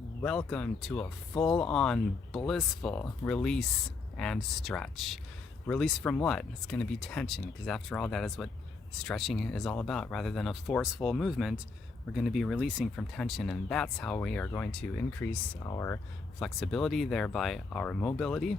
Welcome to a full-on blissful release and stretch. Release from what? It's going to be tension, because after all, that is what stretching is all about. Rather than a forceful movement, we're going to be releasing from tension, and that's how we are going to increase our flexibility, thereby our mobility.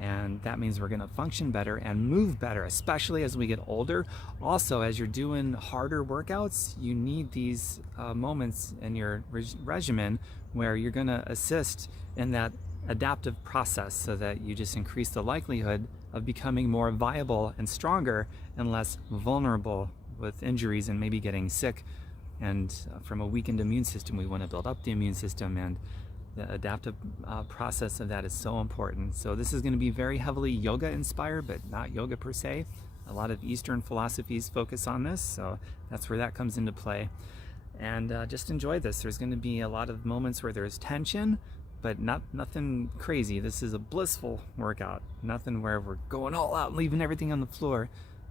And that means we're going to function better and move better, especially as we get older. Also, as you're doing harder workouts, you need these moments in your regimen where you're going to assist in that adaptive process so that you just increase the likelihood of becoming more viable and stronger and less vulnerable with injuries and maybe getting sick. And from a weakened immune system, we want to build up the immune system, and the adaptive process of that is so important. So this is going to be very heavily yoga inspired, but not yoga per se. A lot of Eastern philosophies focus on this, so that's where that comes into play. And just enjoy this. There's going to be a lot of moments where there's tension, but nothing crazy. This is a blissful workout. Nothing where we're going all out, leaving everything on the floor.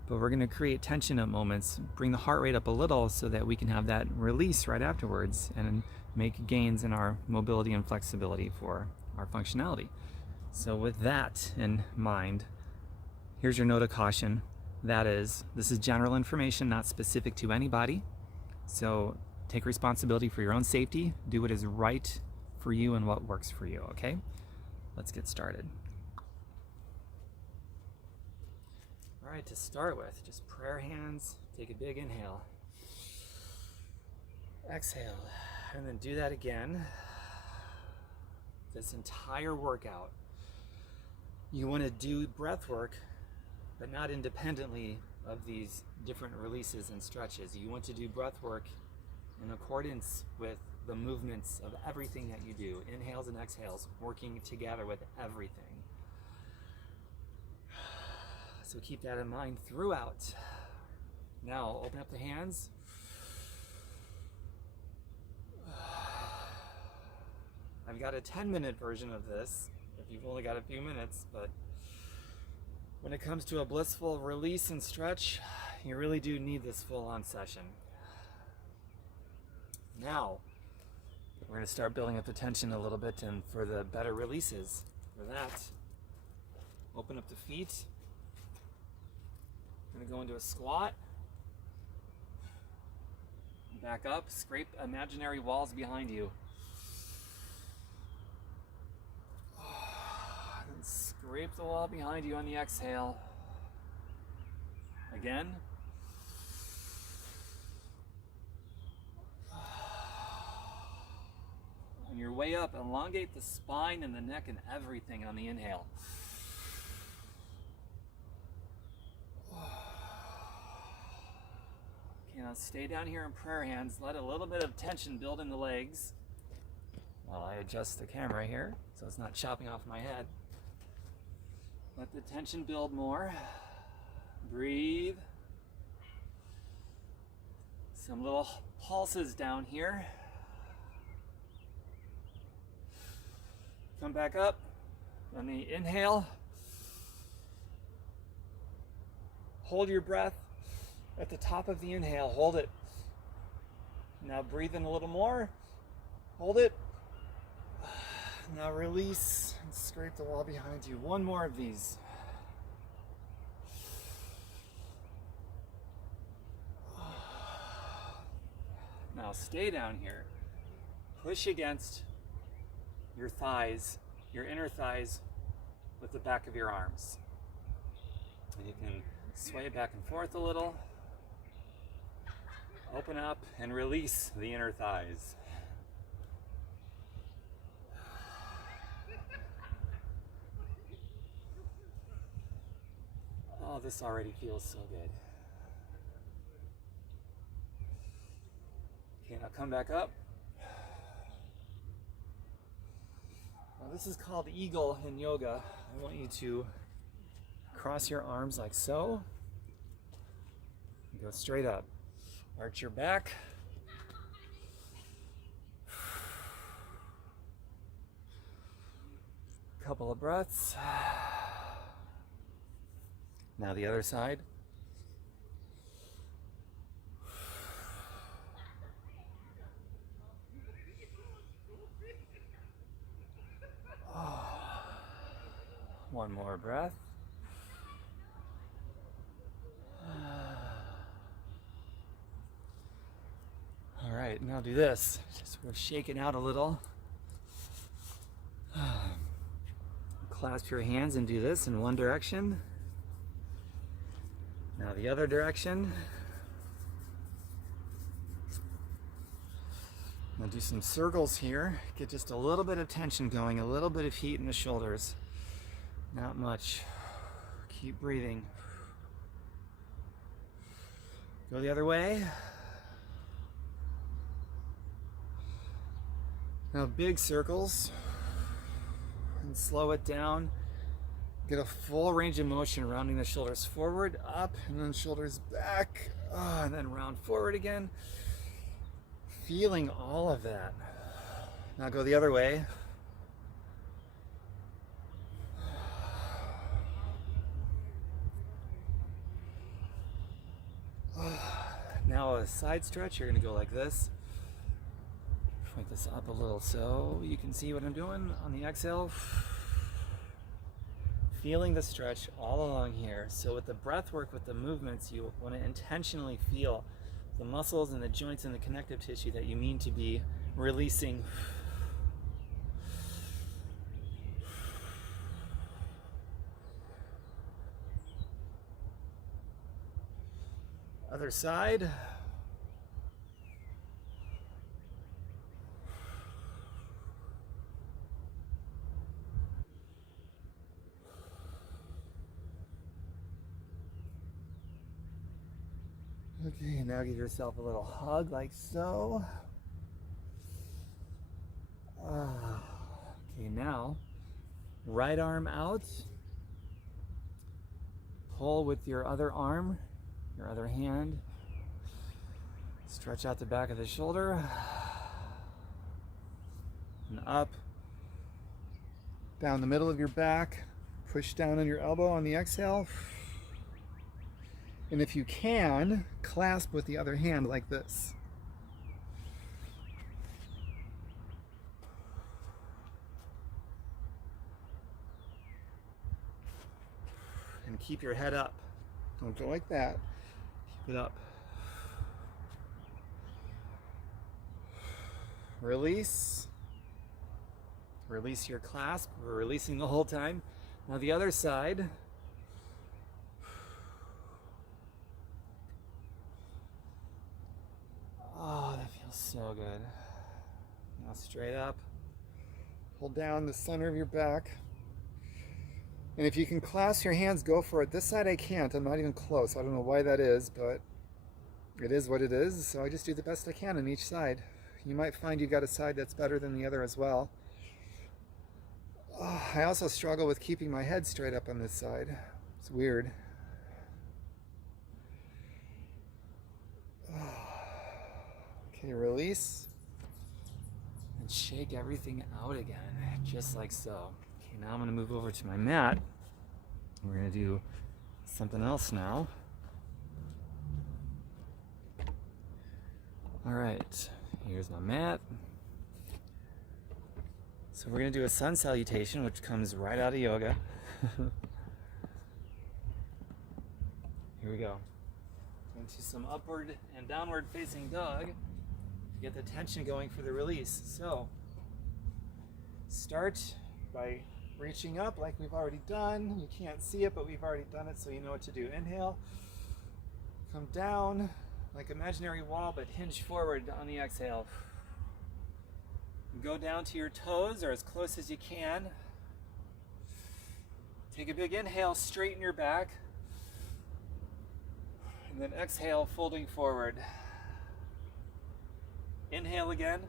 But we're going to create tension at moments, bring the heart rate up a little so that we can have that release right afterwards and make gains in our mobility and flexibility for our functionality. So with that in mind, here's your note of caution. That is, this is general information, not specific to anybody. So take responsibility for your own safety. Do what is right for you and what works for you, okay? Let's get started. All right, to start with, just prayer hands. Take a big inhale. Exhale, and then do that again. This entire workout. You want to do breath work, but not independently of these different releases and stretches. You want to do breath work in accordance with the movements of everything that you do. Inhales and exhales, working together with everything. So keep that in mind throughout. Now, open up the hands. I've got a 10-minute version of this, if you've only got a few minutes, but when it comes to a blissful release and stretch, you really do need this full-on session. Now, we're going to start building up the tension a little bit, and for the better releases, for that, open up the feet. I'm going to go into a squat. Back up, scrape imaginary walls behind you. And scrape the wall behind you on the exhale. Again. On your way up, elongate the spine and the neck and everything on the inhale. Okay, now stay down here in prayer hands. Let a little bit of tension build in the legs while I adjust the camera here so it's not chopping off my head. Let the tension build more. Breathe. Some little pulses down here. Come back up on the inhale. Hold your breath at the top of the inhale. Hold it. Now breathe in a little more. Hold it. Now release and scrape the wall behind you. One more of these. Now stay down here. Push against your thighs, your inner thighs, with the back of your arms. And you can sway back and forth a little. Open up and release the inner thighs. Oh, this already feels so good. Okay, now come back up. Now this is called eagle in yoga. I want you to cross your arms like so. Go straight up. Arch your back. Couple of breaths. Now the other side. One more breath. All right, now do this. Just sort of shake it out a little. Clasp your hands and do this in one direction. Now the other direction. Now do some circles here. Get just a little bit of tension going, a little bit of heat in the shoulders. Not much. Keep breathing. Go the other way. Now big circles. And slow it down. Get a full range of motion, rounding the shoulders forward, up, and then shoulders back, and then round forward again. Feeling all of that. Now go the other way. Now a side stretch, you're going to go like this. Point this up a little so you can see what I'm doing on the exhale. Feeling the stretch all along here. So with the breath work, with the movements, you want to intentionally feel the muscles and the joints and the connective tissue that you mean to be releasing. Other side. Okay, now give yourself a little hug like so. Okay, now right arm out. Pull with your other arm, your other hand. Stretch out the back of the shoulder. And up. Down the middle of your back. Push down on your elbow on the exhale. And if you can, clasp with the other hand like this. And keep your head up. Don't go like that. Keep it up. Release. Release your clasp. We're releasing the whole time. Now the other side. Oh, that feels so good. Now straight up. Hold down the center of your back. And if you can clasp your hands, go for it. This side I can't. I'm not even close. I don't know why that is, but it is what it is. So I just do the best I can on each side. You might find you got a side that's better than the other as well. Oh, I also struggle with keeping my head straight up on this side. It's weird. Okay, release. And shake everything out again, just like so. Okay, now I'm going to move over to my mat. We're going to do something else now. All right, here's my mat. So we're going to do a sun salutation, which comes right out of yoga. Here we go. Into some upward and downward facing dog. Get the tension going for the release. So start by reaching up like we've already done. You can't see it, but we've already done it, so you know what to do. Inhale, come down like imaginary wall, but hinge forward on the exhale. Go down to your toes or as close as you can. Take a big inhale, straighten your back, and then exhale, folding forward. Inhale again.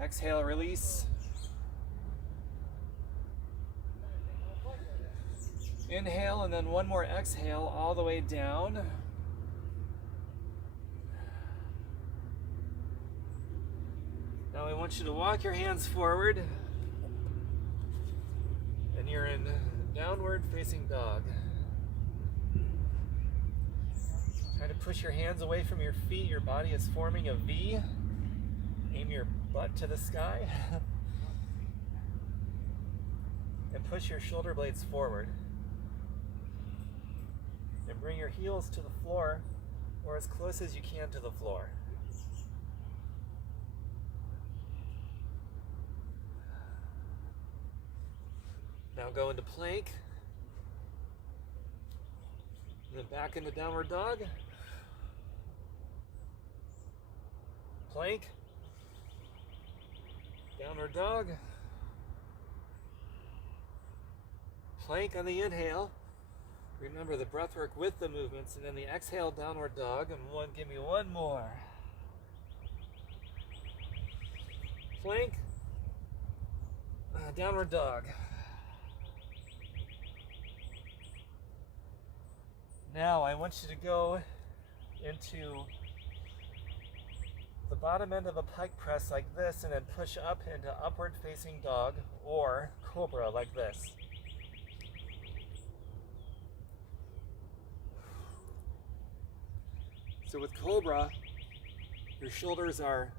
Exhale, release. Inhale, and then one more exhale all the way down. Now I want you to walk your hands forward, and you're in downward facing dog. Try to push your hands away from your feet. Your body is forming a V. Aim your butt to the sky. and push your shoulder blades forward. And bring your heels to the floor, or as close as you can to the floor. Now go into plank. Then back into downward dog. Plank. Downward dog. Plank on the inhale. Remember the breath work with the movements, and then the exhale, downward dog, and give me one more. Plank. Downward dog. Now I want you to go into the bottom end of a pike press like this, and then push up into upward facing dog or cobra like this. So with cobra, your shoulders are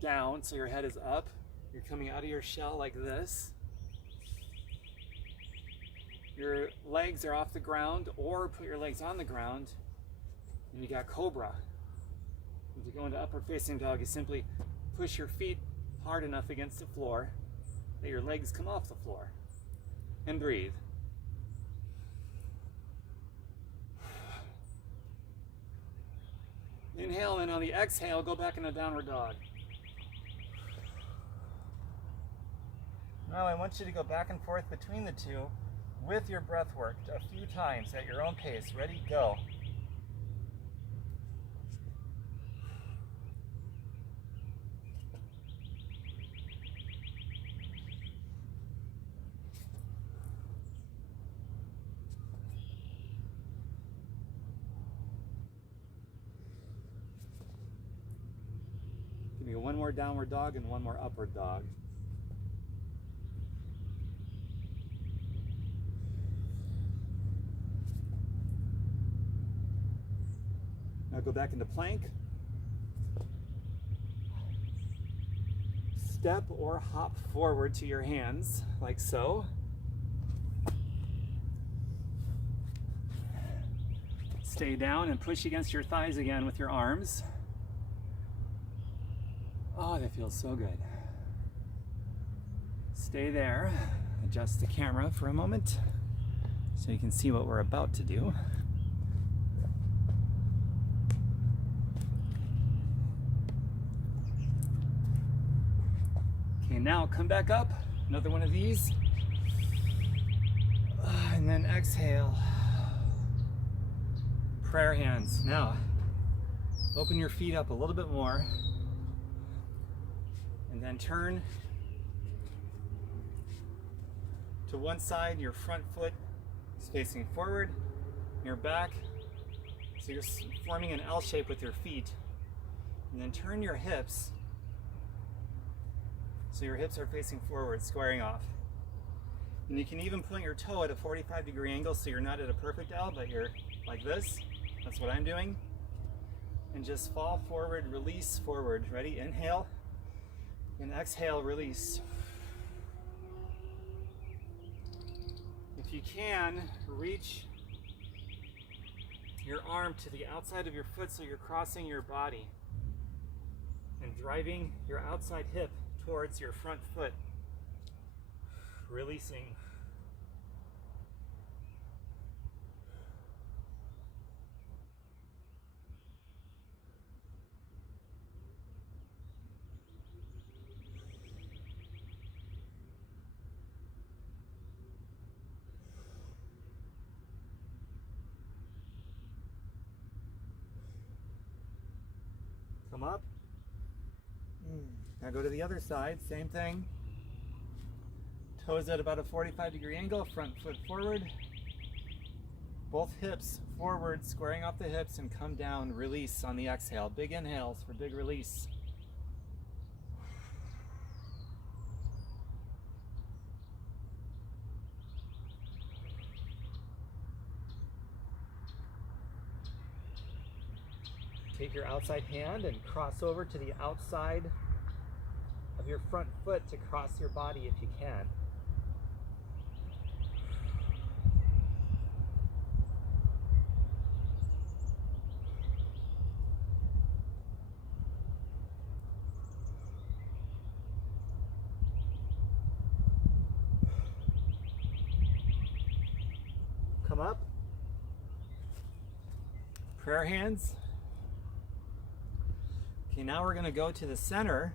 down, so your head is up. You're coming out of your shell like this. Your legs are off the ground, or put your legs on the ground, and you got cobra. If you go into upward facing dog, you simply push your feet hard enough against the floor that your legs come off the floor. And breathe. Inhale, and on the exhale, go back into downward dog. Now I want you to go back and forth between the two with your breath work a few times at your own pace. Ready? Go. Give me one more downward dog and one more upward dog. Now go back into plank. Step or hop forward to your hands, like so. Stay down and push against your thighs again with your arms. Oh, that feels so good. Stay there. Adjust the camera for a moment so you can see what we're about to do. Okay, now come back up. Another one of these. And then exhale. Prayer hands. Now, open your feet up a little bit more. And then turn to one side. Your front foot is facing forward, your back. So you're forming an L shape with your feet. And then turn your hips so your hips are facing forward, squaring off. And you can even point your toe at a 45-degree angle so you're not at a perfect L, but you're like this. That's what I'm doing. And just fall forward, release forward. Ready? Inhale. And exhale, release. If you can, reach your arm to the outside of your foot so you're crossing your body and driving your outside hip towards your front foot. Releasing. Come up. Now go to the other side, same thing. Toes at about a 45-degree angle, front foot forward. Both hips forward, squaring off the hips, and come down, release on the exhale. Big inhales for big release. Take your outside hand and cross over to the outside of your front foot to cross your body if you can. prayer hands. Okay, now we're going to go to the center.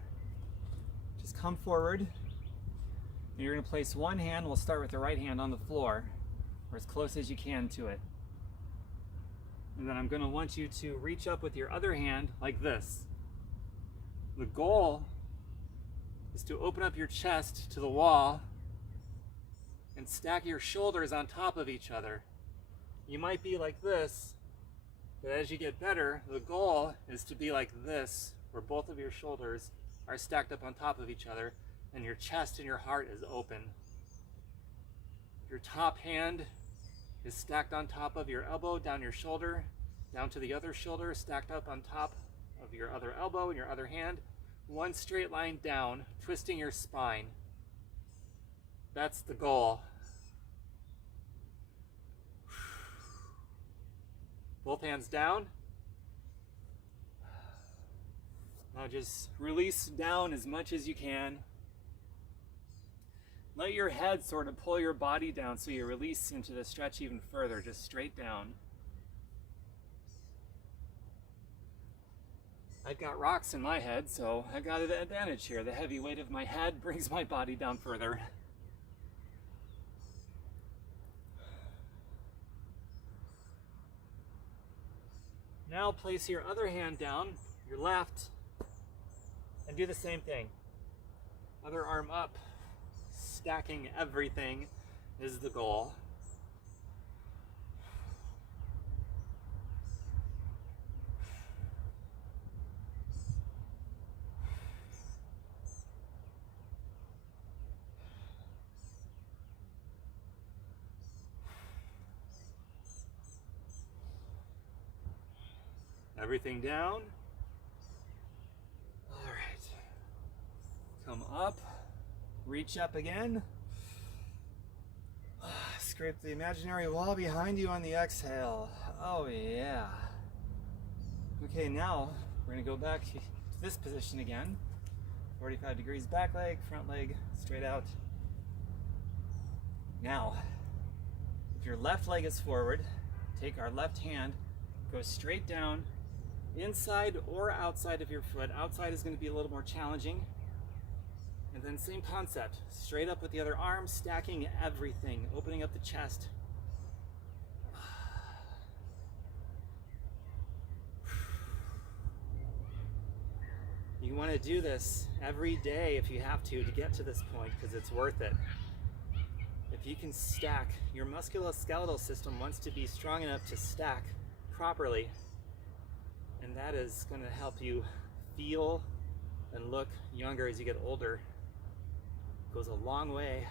Just come forward. And you're going to place one hand, we'll start with the right hand on the floor, or as close as you can to it. And then I'm going to want you to reach up with your other hand like this. The goal is to open up your chest to the wall and stack your shoulders on top of each other. You might be like this, but as you get better, the goal is to be like this, where both of your shoulders are stacked up on top of each other and your chest and your heart is open. Your top hand is stacked on top of your elbow, down your shoulder, down to the other shoulder, stacked up on top of your other elbow and your other hand. One straight line down, twisting your spine. That's the goal. Both hands down. Now just release down as much as you can. Let your head sort of pull your body down so you release into the stretch even further, just straight down. I've got rocks in my head, so I got an advantage here. The heavy weight of my head brings my body down further. Now place your other hand down, your left, and do the same thing. Other arm up, stacking everything is the goal. Everything down. All right. Come up, reach up again. Scrape the imaginary wall behind you on the exhale. Oh yeah. Okay, now we're gonna go back to this position again. 45 degrees back leg, front leg straight out. Now, if your left leg is forward, take our left hand, go straight down, inside or outside of your foot. Outside is going to be a little more challenging. And then same concept, straight up with the other arm, stacking everything, opening up the chest. You want to do this every day if you have to get to this point, because it's worth it. If you can stack, your musculoskeletal system wants to be strong enough to stack properly. And that is going to help you feel and look younger as you get older. It goes a long way.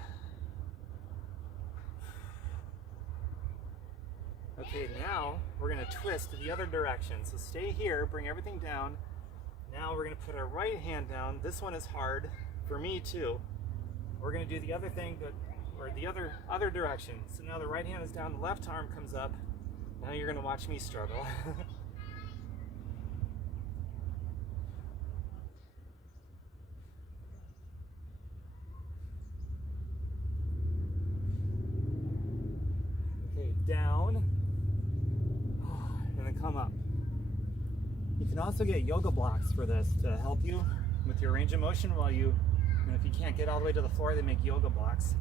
Okay, now we're going to twist the other direction. So stay here, bring everything down. Now we're going to put our right hand down. This one is hard for me too. We're going to do the other thing, or the other direction. So now the right hand is down, the left arm comes up. Now you're going to watch me struggle. Down, and then come up. You can also get yoga blocks for this to help you with your range of motion while if you can't get all the way to the floor, they make yoga blocks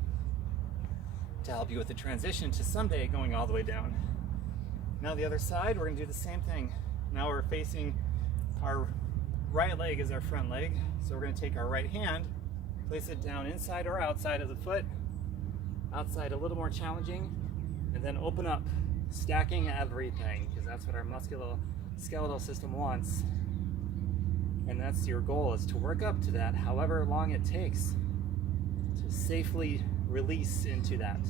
to help you with the transition to someday going all the way down. Now the other side, we're gonna do the same thing. Now we're facing our right leg as our front leg. So we're gonna take our right hand, place it down inside or outside of the foot. Outside a little more challenging. And then open up, stacking everything, because that's what our musculoskeletal system wants. And that's your goal, is to work up to that, however long it takes, to safely release into that.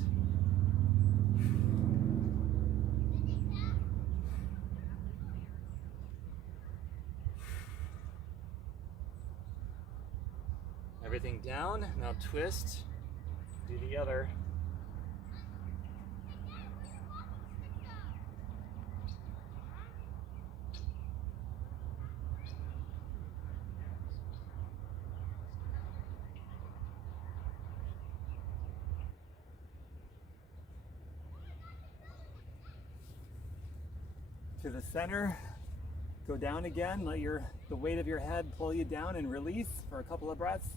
Everything down, now twist, do the other. to the center. Go down again, let the weight of your head pull you down and release for a couple of breaths.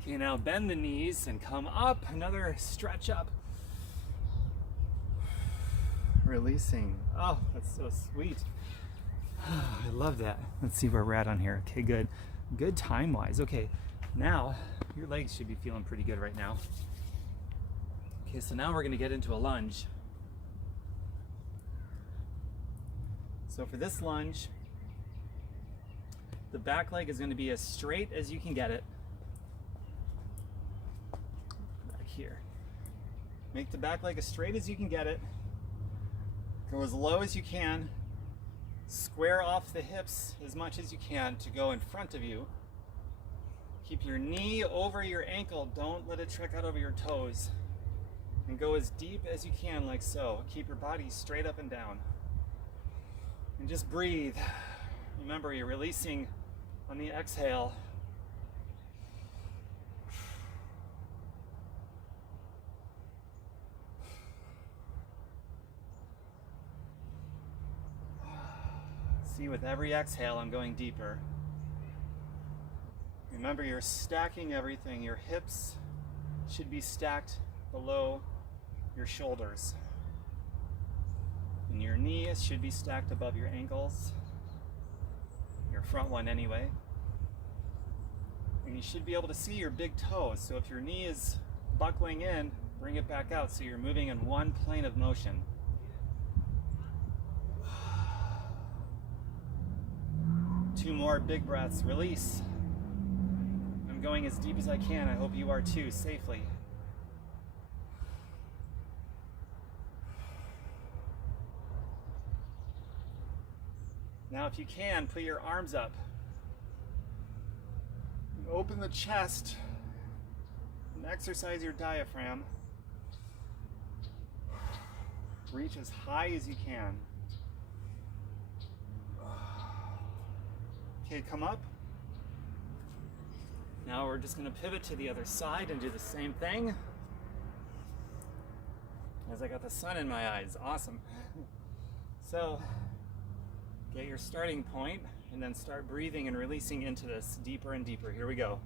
Okay, now bend the knees and come up, another stretch up. Releasing. Oh, that's so sweet. I love that. Let's see where we're at on here. Okay, good. Good time-wise. Okay, now your legs should be feeling pretty good right now. Okay, so now we're gonna get into a lunge. So for this lunge, the back leg is gonna be as straight as you can get it. Back here. Make the back leg as straight as you can get it. Go as low as you can. Square off the hips as much as you can to go in front of you. Keep your knee over your ankle. Don't let it trek out over your toes. And go as deep as you can, like so. Keep your body straight up and down. And just breathe. Remember, you're releasing on the exhale. See, with every exhale, I'm going deeper. Remember, you're stacking everything. Your hips should be stacked below your shoulders. And your knees should be stacked above your ankles. Your front one anyway. And you should be able to see your big toes. So if your knee is buckling in, bring it back out so you're moving in one plane of motion. Two more big breaths. Release. I'm going as deep as I can. I hope you are too, safely. Now, if you can, put your arms up. Open the chest and exercise your diaphragm. Reach as high as you can. Okay, come up. Now we're just going to pivot to the other side and do the same thing. As I got the sun in my eyes. Awesome. So, get your starting point and then start breathing and releasing into this deeper and deeper. Here we go.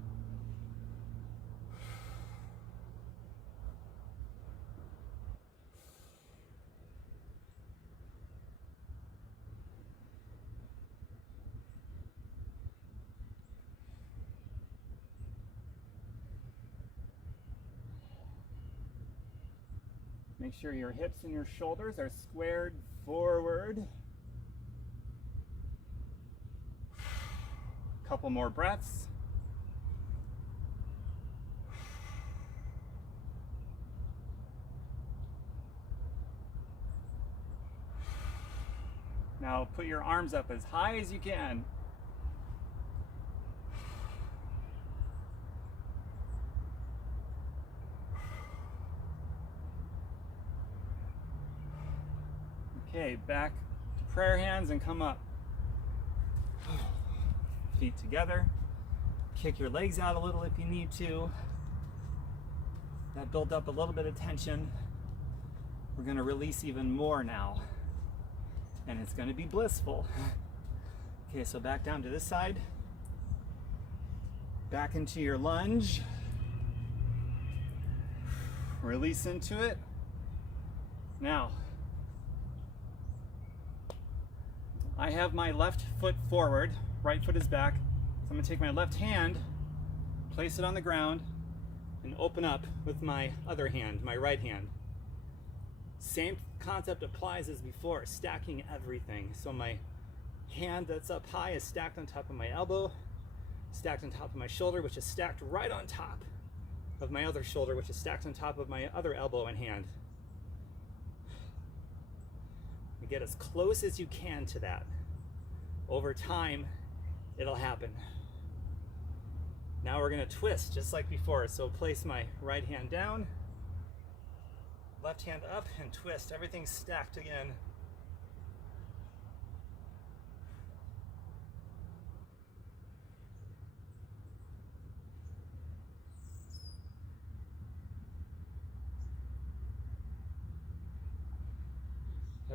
Make sure your hips and your shoulders are squared forward. Couple more breaths. Now put your arms up as high as you can. Okay, back to prayer hands and come up. Feet together. Kick your legs out a little if you need to. That built up a little bit of tension. We're going to release even more now. And it's going to be blissful. Okay, so back down to this side. Back into your lunge. Release into it. Now, I have my left foot forward, right foot is back. So I'm gonna take my left hand, place it on the ground, and open up with my other hand, my right hand. Same concept applies as before, stacking everything. So my hand that's up high is stacked on top of my elbow, stacked on top of my shoulder, which is stacked right on top of my other shoulder, which is stacked on top of my other elbow and hand. You get as close as you can to that. Over time, it'll happen. Now we're gonna twist just like before. So place my right hand down, left hand up, and twist. Everything's stacked again.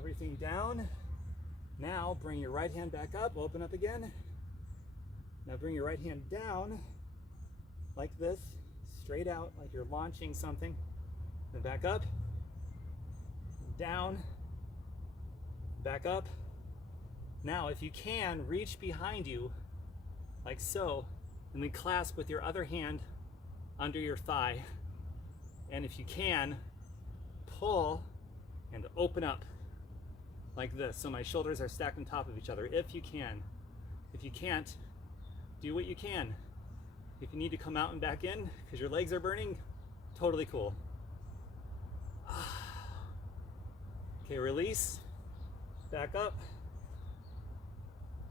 everything down. Now bring your right hand back up, open up again. Now bring your right hand down like this, straight out like you're launching something. Then back up, down, back up. Now if you can, reach behind you like so, and then clasp with your other hand under your thigh. And if you can, pull and open up like this. So my shoulders are stacked on top of each other, if you can. If you can't, do what you can. If you need to come out and back in because your legs are burning, totally cool. Okay, release, back up.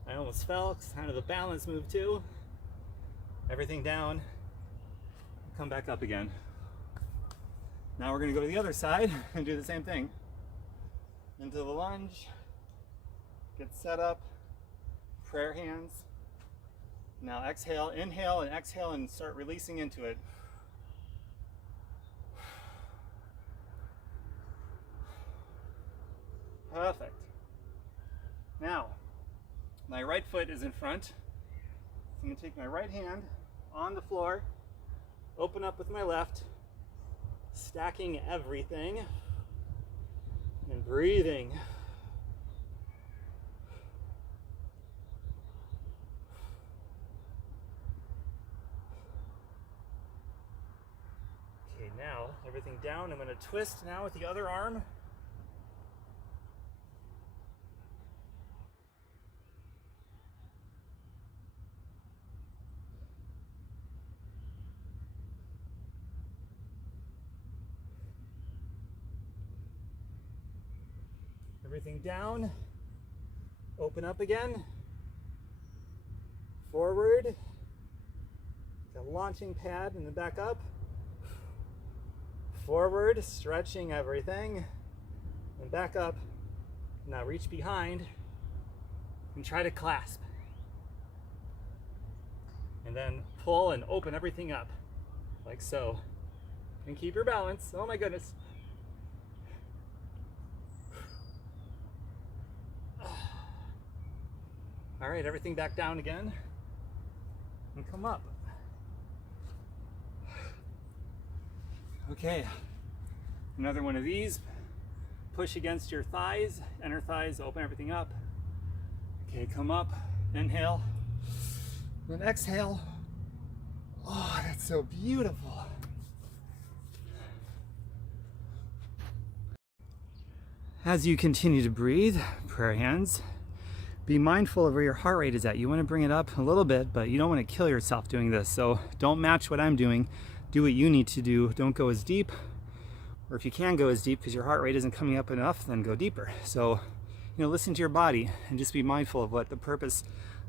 I almost fell, it's kind of a balance move too. Everything down, come back up again. Now we're gonna go to the other side and do the same thing. Into the lunge, get set up, prayer hands. Now exhale, inhale and exhale and start releasing into it. Perfect. Now, my right foot is in front. So I'm gonna take my right hand on the floor, open up with my left, stacking everything and breathing. Okay, now everything down. I'm going to twist now with the other arm. Everything down, open up again, forward, a launching pad and then back up, forward, stretching everything, and back up. Now reach behind and try to clasp. And then pull and open everything up, like so. And keep your balance, oh my goodness. All right, everything back down again and come up. Okay, another one of these. Push against your thighs, inner thighs, open everything up. Okay, come up, inhale, then exhale. Oh, that's so beautiful. As you continue to breathe, prayer hands. Be mindful of where your heart rate is at. You want to bring it up a little bit, but you don't want to kill yourself doing this. So don't match what I'm doing. Do what you need to do. Don't go as deep. Or if you can go as deep because your heart rate isn't coming up enough, then go deeper. So, listen to your body and just be mindful of what the purpose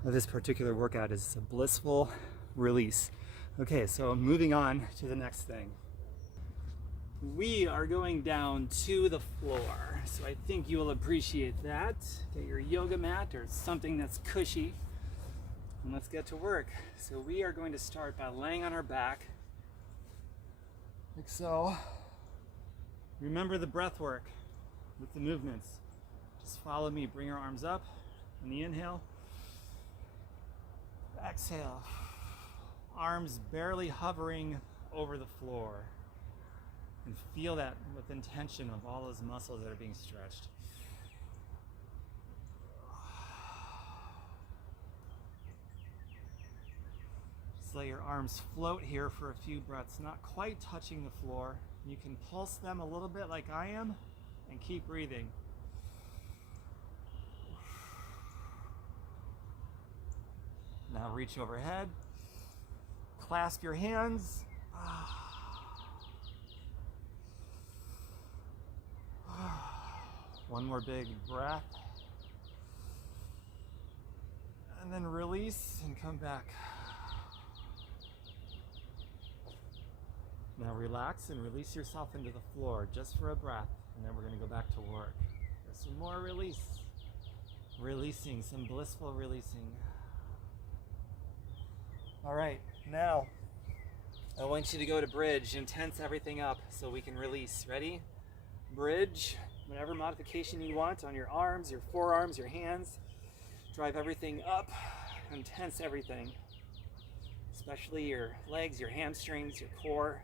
of this particular workout is. It's a blissful release. Okay, so moving on to the next thing. We are going down to the floor, so I think you will appreciate that. Get your yoga mat or something that's cushy, and let's get to work. So we are going to start by laying on our back, like so. Remember the breath work with the movements. Just follow me, bring your arms up in the inhale. Exhale, arms barely hovering over the floor. And feel that with intention of all those muscles that are being stretched. Just let your arms float here for a few breaths, not quite touching the floor. You can pulse them a little bit like I am and keep breathing. Now reach overhead, clasp your hands. One more big breath. And then release and come back. Now relax and release yourself into the floor just for a breath. And then we're going to go back to work. There's some more release. Releasing, some blissful releasing. All right, now I want you to go to bridge and tense everything up so we can release. Ready? Bridge. whatever modification you want on your arms, your forearms, your hands. Drive everything up and tense everything, especially your legs, your hamstrings, your core.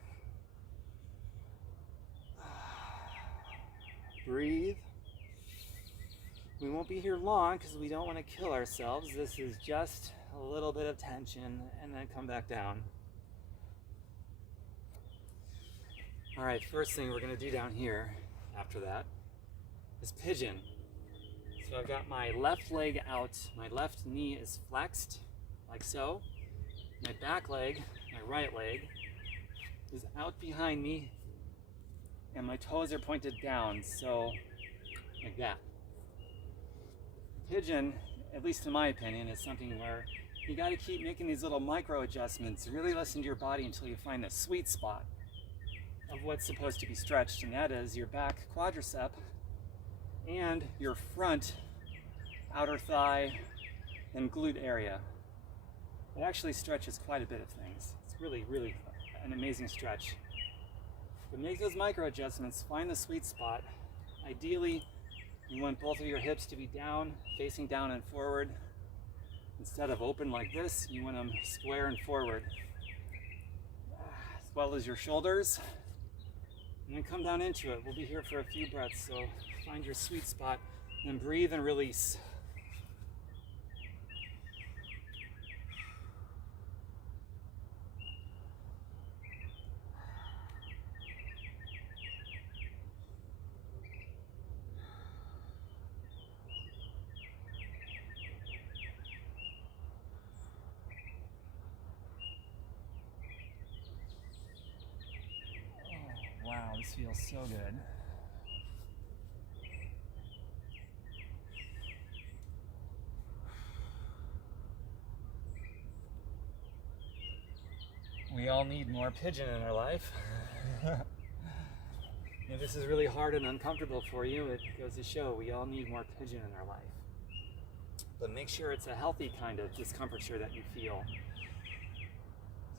Breathe. We won't be here long because we don't want to kill ourselves. This is just a little bit of tension and then come back down. All right, first thing we're going to do down here after that is pigeon. So I've got my left leg out, my left knee is flexed, like so. My back leg, my right leg, is out behind me, and my toes are pointed down, so like that. Pigeon, at least in my opinion, is something where you got to keep making these little micro adjustments, really listen to your body until you find the sweet spot of what's supposed to be stretched, and that is your back quadricep and your front outer thigh and glute area. It actually stretches quite a bit of things. It's really, really an amazing stretch. But make those micro adjustments, find the sweet spot. Ideally, you want both of your hips to be down, facing down and forward. Instead of open like this, you want them square and forward. As well as your shoulders. And then come down into it. We'll be here for a few breaths, so find your sweet spot, and then breathe and release. Oh, wow, this feels so good. We all need more pigeon in our life. If this is really hard and uncomfortable for you, it goes to show we all need more pigeon in our life. But make sure it's a healthy kind of discomforture that you feel.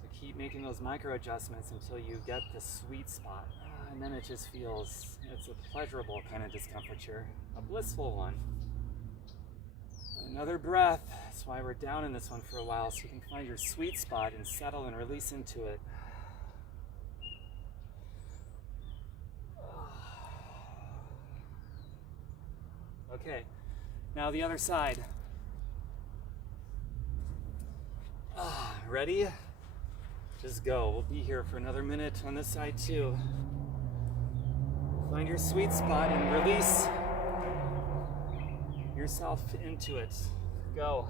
So keep making those micro adjustments until you get the sweet spot. And then it just feels, it's a pleasurable kind of discomforture, a blissful one. Another breath. That's why we're down in this one for a while, so you can find your sweet spot and settle and release into it. Okay, now the other side. Ready? Just go. We'll be here for another minute on this side too. Find your sweet spot and release yourself into it. Go.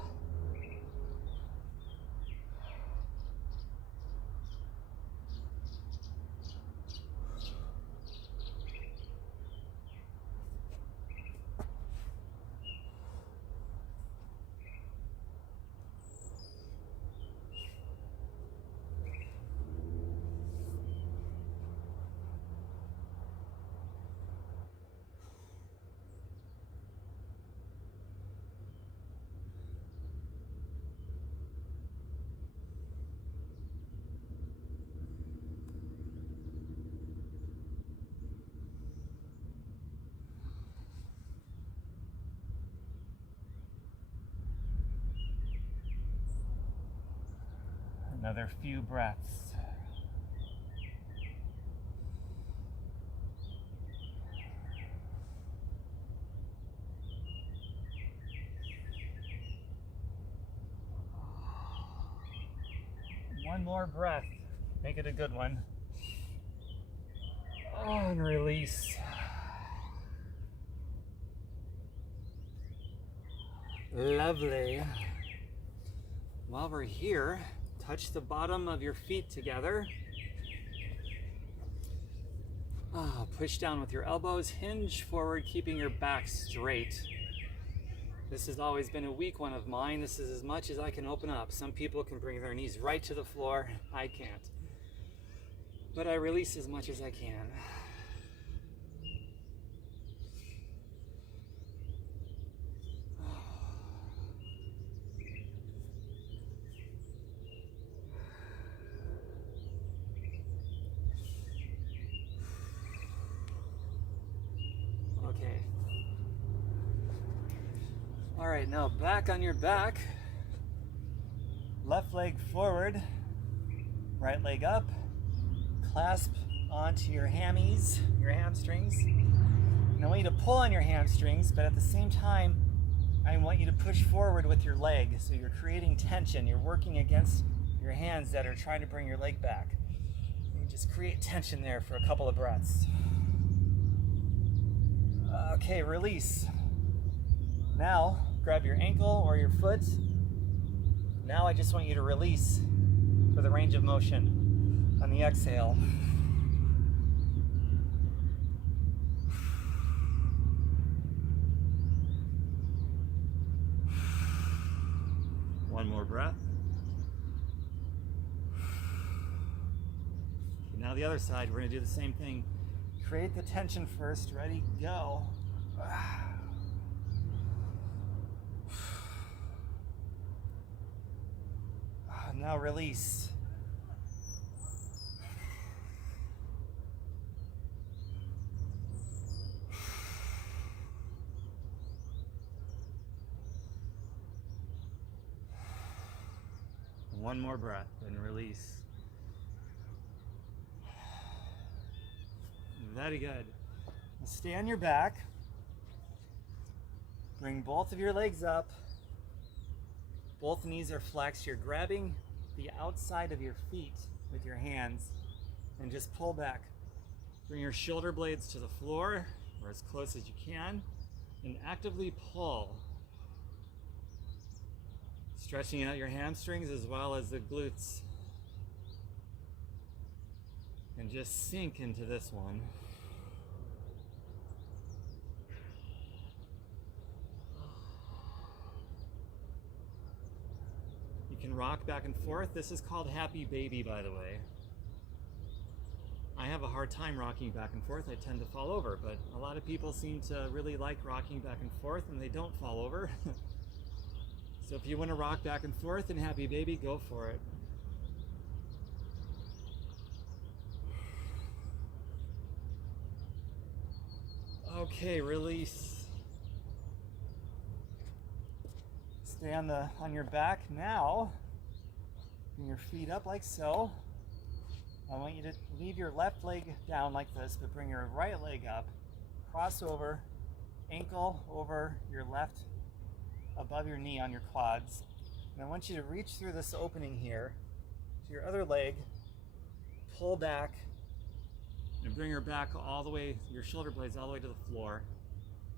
Another few breaths. One more breath. Make it a good one. Oh, and release. Lovely. While we're here, touch the bottom of your feet together. Push down with your elbows, hinge forward, keeping your back straight. This has always been a weak one of mine. This is as much as I can open up. Some people can bring their knees right to the floor. I can't. But I release as much as I can. Okay. All right, now back on your back. Left leg forward, right leg up. Clasp onto your hammies, your hamstrings. And I want you to pull on your hamstrings, but at the same time, I want you to push forward with your leg. So you're creating tension. You're working against your hands that are trying to bring your leg back. You just create tension there for a couple of breaths. Okay, release. Now, grab your ankle or your foot. Now I just want you to release for the range of motion on the exhale. One more breath. Now the other side, we're going to do the same thing. Create the tension first. Ready, go. Now release. One more breath and release. Very good. Stay on your back. Bring both of your legs up. Both knees are flexed. You're grabbing the outside of your feet with your hands and just pull back. Bring your shoulder blades to the floor or as close as you can and actively pull. Stretching out your hamstrings as well as the glutes. And just sink into this one. You can rock back and forth. This is called happy baby, by the way. I have a hard time rocking back and forth. I tend to fall over, but a lot of people seem to really like rocking back and forth and they don't fall over. So if you want to rock back and forth in happy baby, go for it. Okay, release. Stay on your back now. Bring your feet up like so. I want you to leave your left leg down like this, but bring your right leg up. Cross over, ankle over your left, above your knee on your quads. And I want you to reach through this opening here to your other leg, pull back, and bring your back all the way, your shoulder blades all the way to the floor.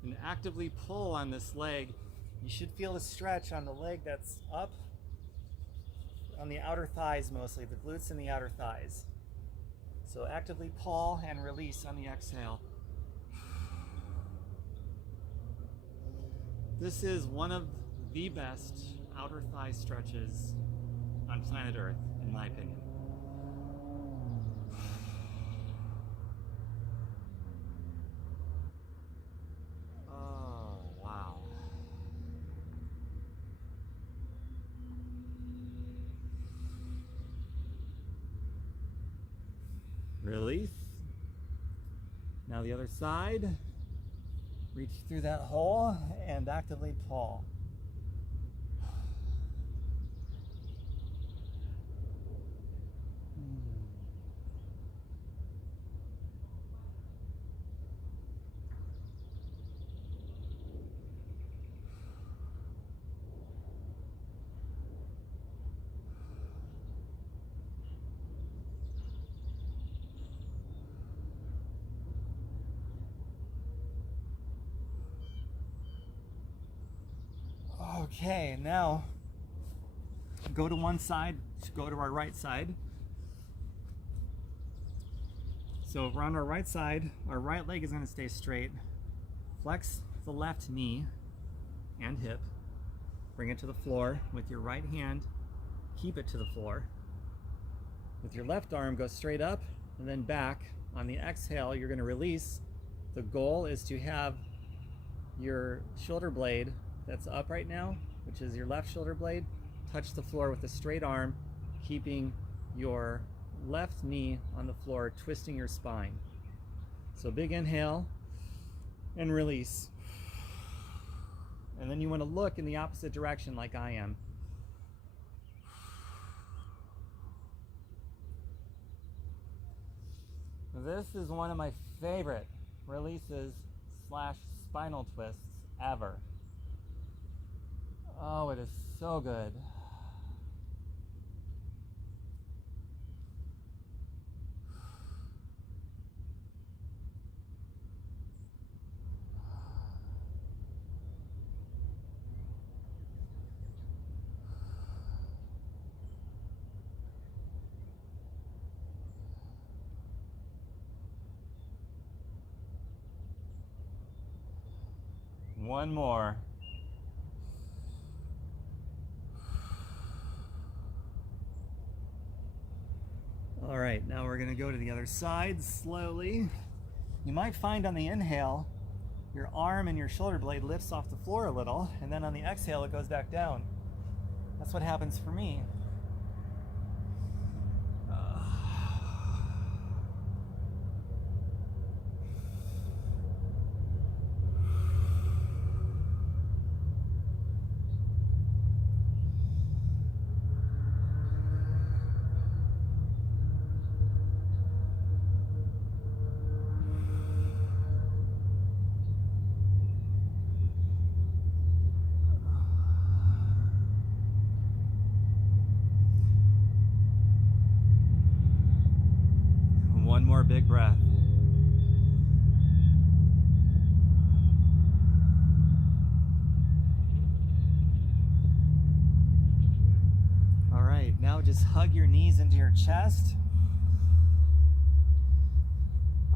And actively pull on this leg. You should feel a stretch on the leg that's up, on the outer thighs mostly, the glutes and the outer thighs. So actively pull and release on the exhale. This is one of the best outer thigh stretches on planet Earth, in my opinion. Oh, wow. Release. Now the other side. Reach through that hole and actively pull. Okay, now go to one side, go to our right side. So if we're on our right side, our right leg is going to stay straight. Flex the left knee and hip. Bring it to the floor with your right hand. Keep it to the floor. With your left arm, go straight up and then back. On the exhale, you're going to release. The goal is to have your shoulder blade that's up right now, which is your left shoulder blade, touch the floor with a straight arm, keeping your left knee on the floor, twisting your spine. So big inhale, and release. And then you want to look in the opposite direction like I am. This is one of my favorite releases slash spinal twists ever. Oh, it is so good. One more. All right, now we're gonna go to the other side slowly. You might find on the inhale, your arm and your shoulder blade lifts off the floor a little, and then on the exhale, it goes back down. That's what happens for me. One more big breath. All right, now just hug your knees into your chest.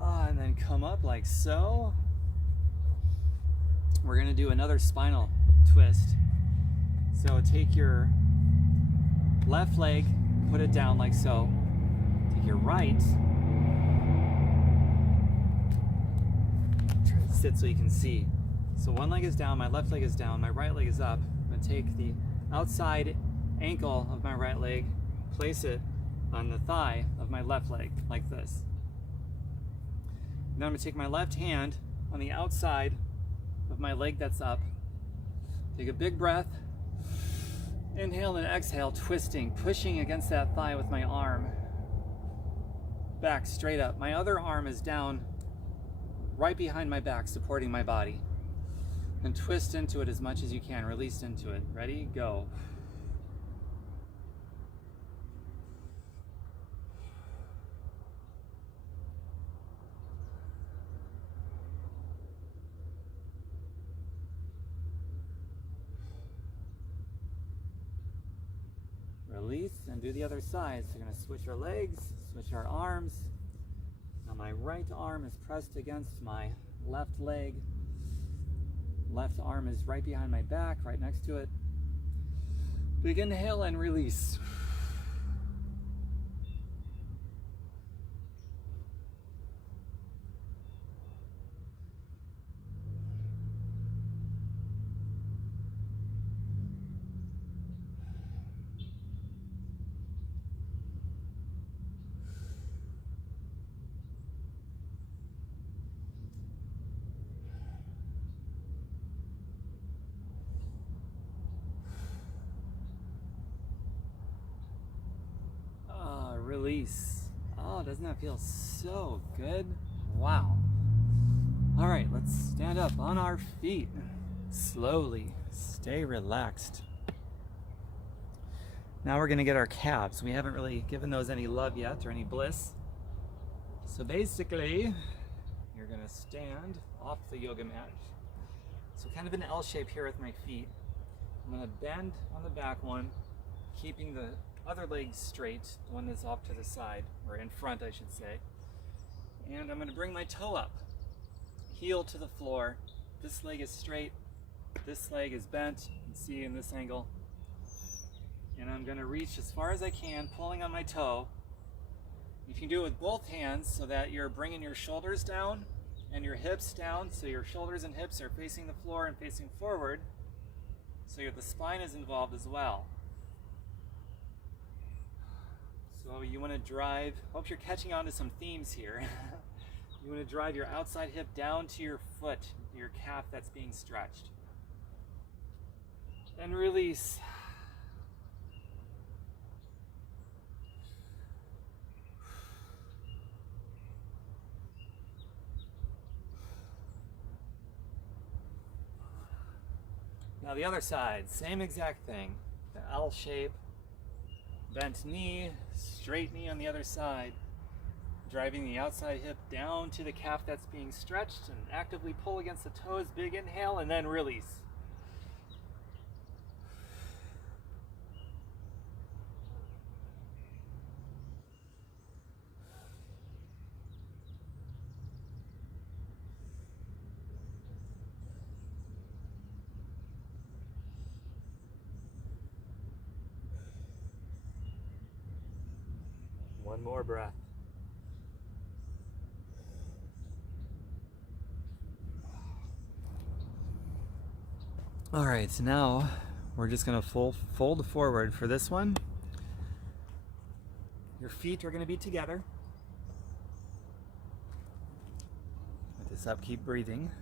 And then come up like so. We're gonna do another spinal twist. So take your left leg, put it down like so. Take your right. Try to sit so you can see. So one leg is down, my left leg is down, my right leg is up. I'm gonna take the outside ankle of my right leg, place it on the thigh of my left leg, like this. Now I'm gonna take my left hand on the outside of my leg that's up. Take a big breath. Inhale and exhale, twisting, pushing against that thigh with my arm. Back straight up. My other arm is down right behind my back, supporting my body. And twist into it as much as you can. Release into it. Ready? Go. Release and do the other side. So we're going to switch our legs, switch our arms. Now my right arm is pressed against my left leg. Left arm is right behind my back, right next to it. Big inhale and release. Release. Oh, doesn't that feel so good? Wow. All right, let's stand up on our feet. Slowly. Stay relaxed. Now we're gonna get our calves. We haven't really given those any love yet or any bliss. So basically, you're gonna stand off the yoga mat. So kind of an L shape here with my feet. I'm gonna bend on the back one, keeping the other leg straight, the one that's off to the side, or in front I should say. And I'm gonna bring my toe up, heel to the floor. This leg is straight, this leg is bent, you can see in this angle. And I'm gonna reach as far as I can, pulling on my toe. You can do it with both hands so that you're bringing your shoulders down and your hips down, so your shoulders and hips are facing the floor and facing forward, so the spine is involved as well. So you want to drive, hope you're catching on to some themes here. You want to drive your outside hip down to your foot, your calf that's being stretched. And release. Now the other side, same exact thing. The L shape, bent knee, straight knee on the other side. Driving the outside hip down to the calf that's being stretched and actively pull against the toes. Big inhale and then release. One more breath. All right, so now we're just gonna fold forward for this one. Your feet are gonna be together. Put this up, keep breathing.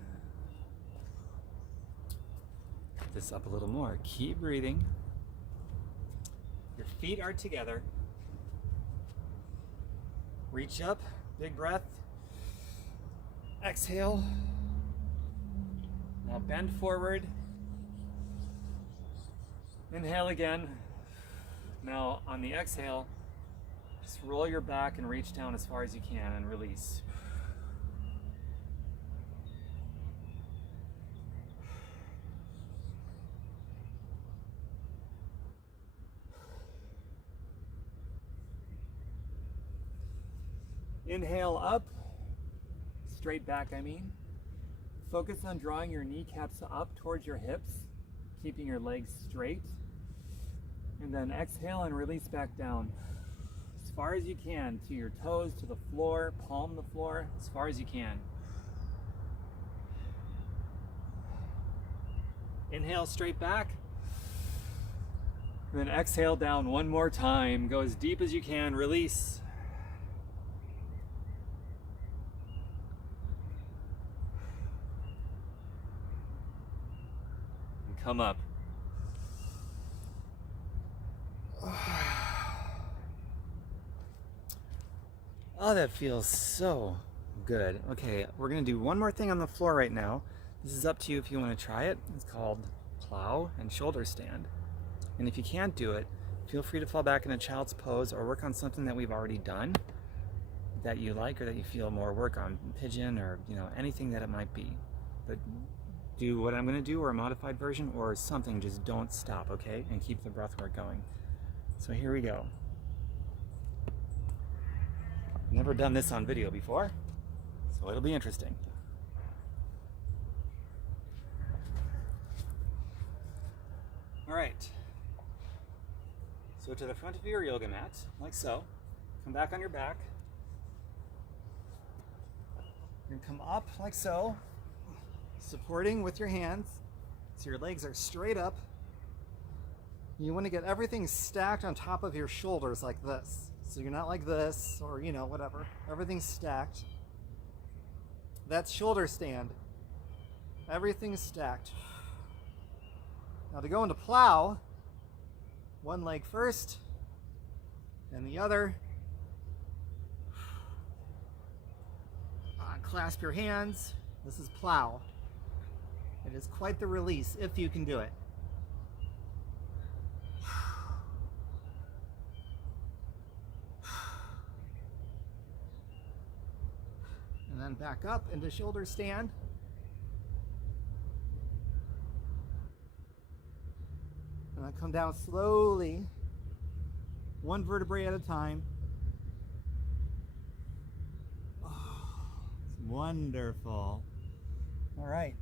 Put this up a little more, keep breathing. Your feet are together. Reach up, big breath. Exhale. Now bend forward. Inhale again. Now on the exhale, just roll your back and reach down as far as you can and release. Inhale up, straight back I mean. Focus on drawing your kneecaps up towards your hips, keeping your legs straight. And then exhale and release back down. As far as you can, to your toes, to the floor, palm the floor, as far as you can. Inhale straight back. And then exhale down one more time. Go as deep as you can, release. And come up. Oh, that feels so good. Okay, we're gonna do one more thing on the floor right now. This is up to you if you want to try it. It's called plow and shoulder stand. And if you can't do it, feel free to fall back in a child's pose or work on something that we've already done that you like or that you feel more work on, pigeon or anything that it might be. But do what I'm gonna do or a modified version or something, just don't stop, okay? And keep the breath work going. So here we go. Never done this on video before, so it'll be interesting. All right. So to the front of your yoga mat, like so. Come back on your back. You're gonna come up like so, supporting with your hands, so your legs are straight up. You want to get everything stacked on top of your shoulders like this. So you're not like this or whatever. Everything's stacked. That's shoulder stand. Everything's stacked. Now to go into plow, one leg first and the other. Clasp your hands. This is plow. It is quite the release if you can do it. And then back up into shoulder stand. And then come down slowly, one vertebrae at a time. Oh, it's wonderful. All right.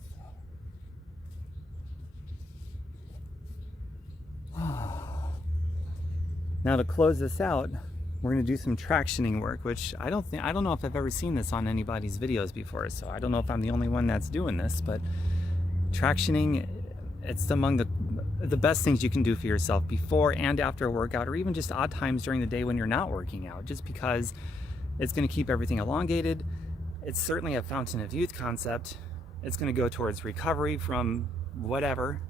Now to close this out, we're going to do some tractioning work, which I don't know if I've ever seen this on anybody's videos before, so I don't know if I'm the only one that's doing this, but tractioning, it's among the best things you can do for yourself before and after a workout, or even just odd times during the day when you're not working out, just because it's going to keep everything elongated, It's certainly a fountain of youth concept. It's going to go towards recovery from whatever,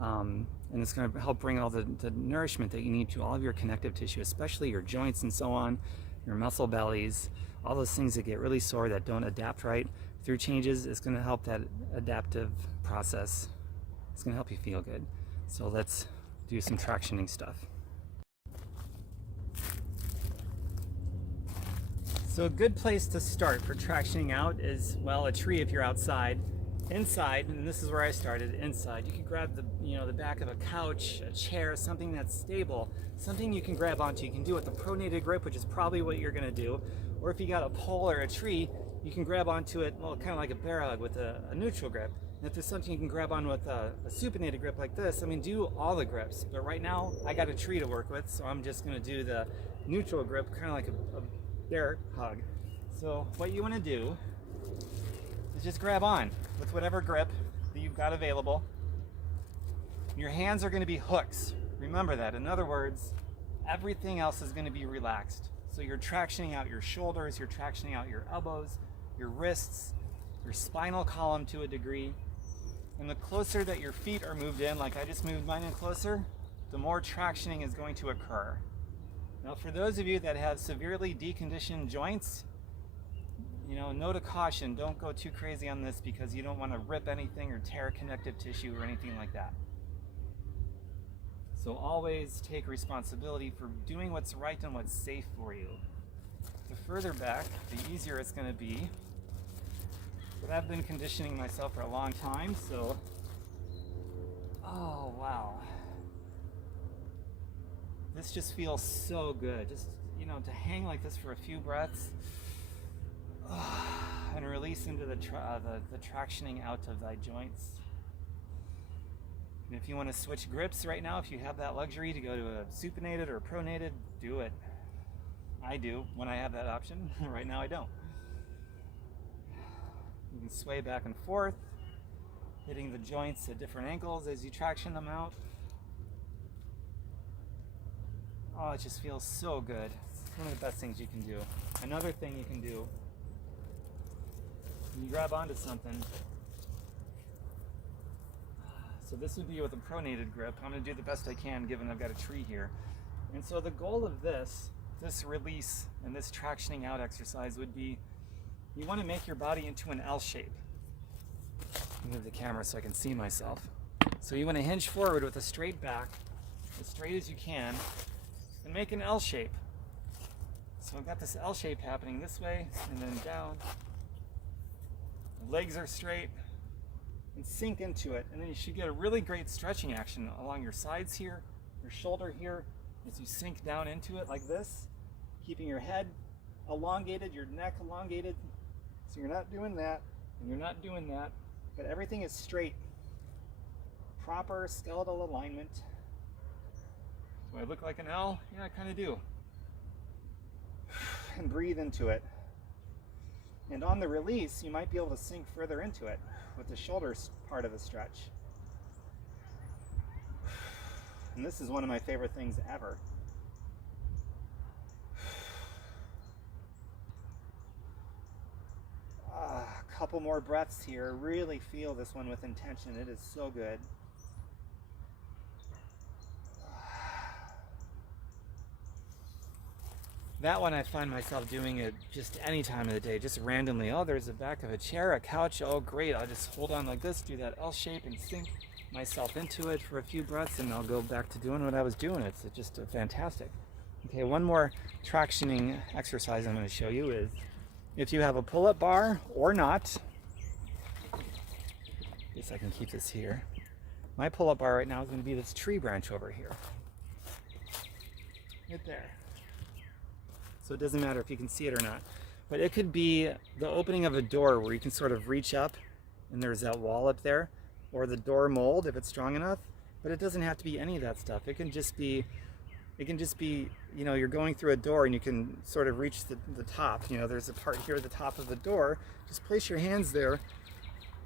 and it's going to help bring all the nourishment that you need to all of your connective tissue, especially your joints and so on, your muscle bellies, all those things that get really sore that don't adapt right. Through changes, it's going to help that adaptive process. It's going to help you feel good. So let's do some tractioning stuff. So a good place to start for tractioning out is, well, a tree if you're outside. Inside, and this is where I started, inside, you can grab the back of a couch, a chair, something that's stable, something you can grab onto. You can do it with a pronated grip, which is probably what you're gonna do. Or if you got a pole or a tree, you can grab onto it, well, kind of like a bear hug with a neutral grip. And if there's something you can grab on with a supinated grip like this, I mean, do all the grips. But right now, I got a tree to work with, so I'm just gonna do the neutral grip, kind of like a bear hug. So what you wanna do is just grab on with whatever grip that you've got available. Your hands are going to be hooks. Remember that. In other words, everything else is going to be relaxed. So you're tractioning out your shoulders, you're tractioning out your elbows, your wrists, your spinal column to a degree. And the closer that your feet are moved in, like I just moved mine in closer, the more tractioning is going to occur. Now for those of you that have severely deconditioned joints, note of caution, don't go too crazy on this because you don't want to rip anything or tear connective tissue or anything like that. So always take responsibility for doing what's right and what's safe for you. The further back, the easier it's going to be. But I've been conditioning myself for a long time, so... Oh, wow. This just feels so good. Just, to hang like this for a few breaths. And release into the tractioning out of thy joints. And if you want to switch grips right now, if you have that luxury to go to a supinated or a pronated, do it. I do when I have that option. Right now I don't. You can sway back and forth, hitting the joints at different angles as you traction them out. Oh, it just feels so good. It's one of the best things you can do. Another thing you can do, you grab onto something. So this would be with a pronated grip. I'm going to do the best I can given I've got a tree here. And so the goal of this release and this tractioning out exercise would be, you want to make your body into an L shape. Move the camera so I can see myself. So you want to hinge forward with a straight back, as straight as you can, and make an L shape. So I've got this L shape happening this way and then down. Legs are straight, and sink into it, and then you should get a really great stretching action along your sides here, your shoulder here, as you sink down into it like this, keeping your head elongated, your neck elongated, so you're not doing that, and you're not doing that, but everything is straight. Proper skeletal alignment. Do I look like an L? Yeah, I kind of do. And breathe into it. And on the release, you might be able to sink further into it with the shoulders part of the stretch. And this is one of my favorite things ever. A couple more breaths here. Really feel this one with intention. It is so good. That one I find myself doing it just any time of the day, just randomly. Oh, there's the back of a chair, a couch. Oh, great. I'll just hold on like this, do that L shape and sink myself into it for a few breaths, and I'll go back to doing what I was doing. It's just fantastic. Okay, one more tractioning exercise I'm going to show you is if you have a pull-up bar or not. I guess I can keep this here. My pull-up bar right now is going to be this tree branch over here. Right there. So it doesn't matter if you can see it or not. But it could be the opening of a door where you can sort of reach up and there's that wall up there, or the door mold if it's strong enough. But it doesn't have to be any of that stuff. It can just be, you're going through a door and you can sort of reach the top. There's a part here at the top of the door. Just place your hands there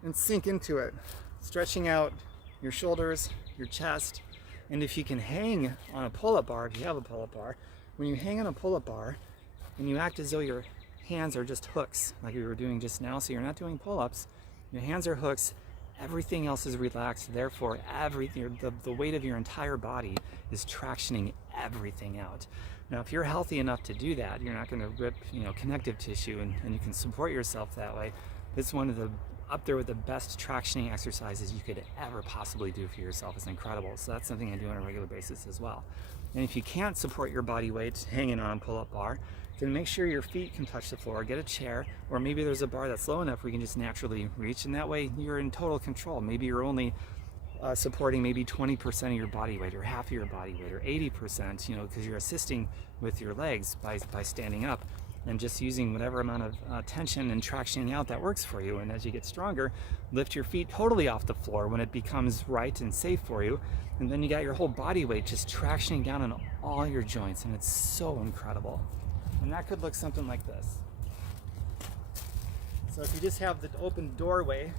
and sink into it, stretching out your shoulders, your chest. And if you can hang on a pull-up bar, if you have a pull-up bar, when you hang on a pull-up bar, and you act as though you're hands are just hooks, like we were doing just now. So you're not doing pull-ups. Your hands are hooks. Everything else is relaxed. Therefore, the weight of your entire body is tractioning everything out. Now, if you're healthy enough to do that, you're not going to rip, connective tissue, and you can support yourself that way. It's one of the up there with the best tractioning exercises you could ever possibly do for yourself. It's incredible. So that's something I do on a regular basis as well. And if you can't support your body weight hanging on a pull-up bar, then make sure your feet can touch the floor. Get a chair, or maybe there's a bar that's low enough where you can just naturally reach, and that way you're in total control. Maybe you're only supporting maybe 20% of your body weight, or half of your body weight, or 80%, because you're assisting with your legs by standing up and just using whatever amount of tension and tractioning out that works for you. And as you get stronger, lift your feet totally off the floor when it becomes right and safe for you. And then you got your whole body weight just tractioning down on all your joints, and it's so incredible. And that could look something like this. So if you just have the open doorway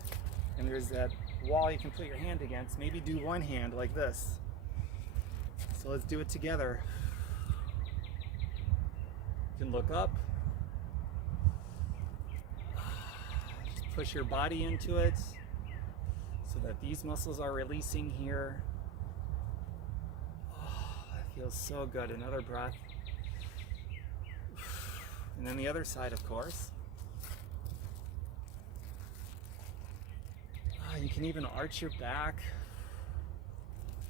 and there's that wall you can put your hand against, maybe do one hand like this. So let's do it together. You can look up. Push your body into it so that these muscles are releasing here. Oh, that feels so good. Another breath. And then the other side, of course. You can even arch your back.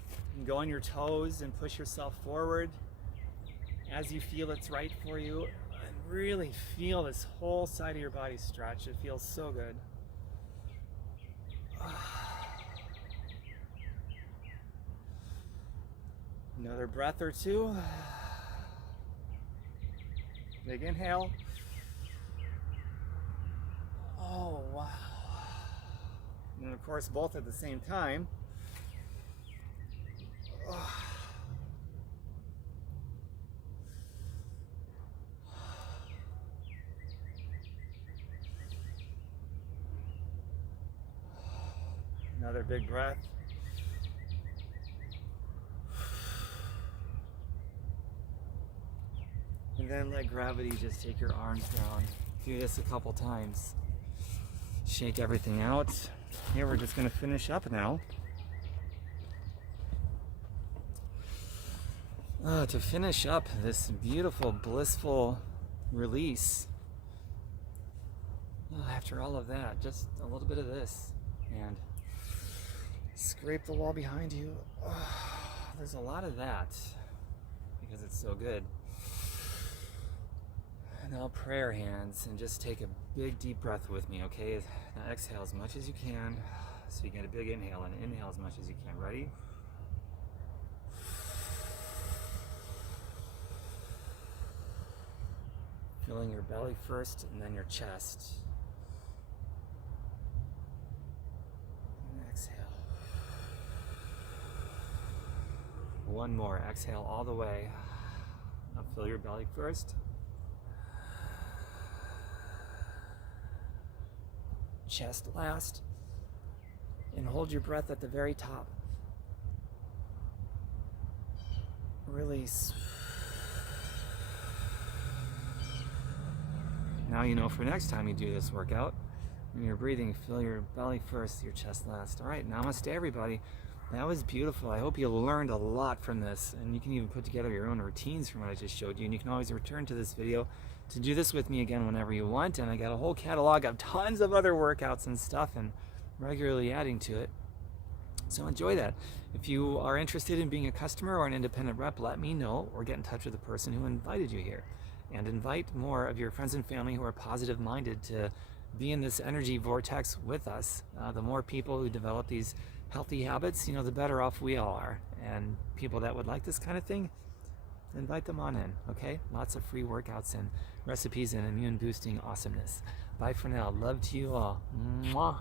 You can go on your toes and push yourself forward as you feel it's right for you. And really feel this whole side of your body stretch. It feels so good. Another breath or two. Big inhale. Oh, wow. And of course, both at the same time. Another big breath. And then let gravity just take your arms down. Do this a couple times. Shake everything out. Here we're just going to finish up now. To finish up this beautiful, blissful release. After all of that, just a little bit of this. And scrape the wall behind you. There's a lot of that because it's so good. Now prayer hands, and just take a big deep breath with me, okay? Now exhale as much as you can. So you get a big inhale, and inhale as much as you can. Ready? Filling your belly first, and then your chest. And exhale. One more. Exhale all the way. Now fill your belly first. Chest last, and hold your breath at the very top. Release. Now you know for next time you do this workout, when you're breathing, fill your belly first, your chest last. All right, namaste everybody. That was beautiful. I hope you learned a lot from this, and you can even put together your own routines from what I just showed you, and you can always return to this video to do this with me again whenever you want. And I got a whole catalog of tons of other workouts and stuff, and regularly adding to it. So enjoy that. If you are interested in being a customer or an independent rep, let me know, or get in touch with the person who invited you here. And invite more of your friends and family who are positive minded to be in this energy vortex with us. The more people who develop these healthy habits, the better off we all are. And people that would like this kind of thing, invite them on in, okay? Lots of free workouts and recipes and immune boosting awesomeness. Bye for now. Love to you all. Mwah.